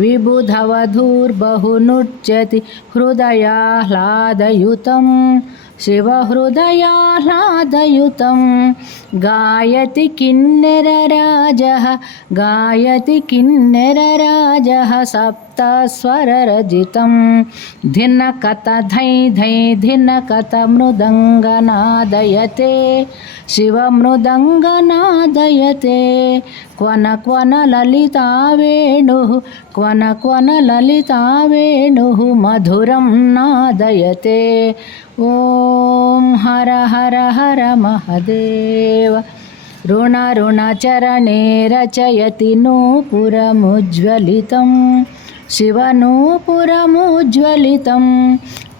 विबुधवधूर्बहुनुच्यति हृदयाह्लादयुतं शिवहृदयाह्लादयुतं गायति किन्नरराजः गायति किन्नरराजः सप्तस्वररजितं धिनकत धै धै धिनकत मृदङ्गनादयते शिवमृदङ्गनादयते क्वन क्वन ललिता वेणुः क्वन क्वन ललिता वेणुः मधुरं नादयते ఓం హర హర హర మహదేవ. రుణరుణచరణే రచయతి నూపురముజ్వలితం శివనూపురముజ్వలితం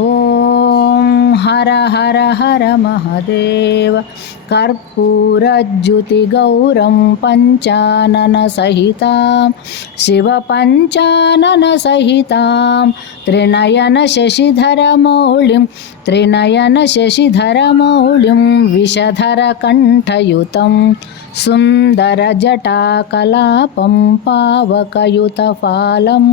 ॐ हर हर हर महदेव कर्पूरज्युतिगौरं पञ्चाननसहितां शिवपञ्चाननसहितां त्रिनयनशशिधरमौलिं त्रिनयनशशिधरमौलिं विषधरकण्ठयुतं सुन्दरजटाकलापं पावकयुतफालम्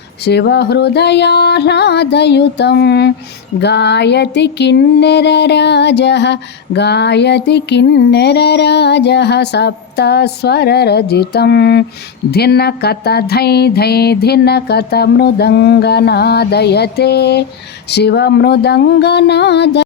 शिवहृदयाह्लादयुतं गायति किन्नरराजः गायति किन्नरराजः सप्तस्वररजितं। धिनकत धै धै धिनकत मृदङ्गनादयते शिवमृदङ्गनाद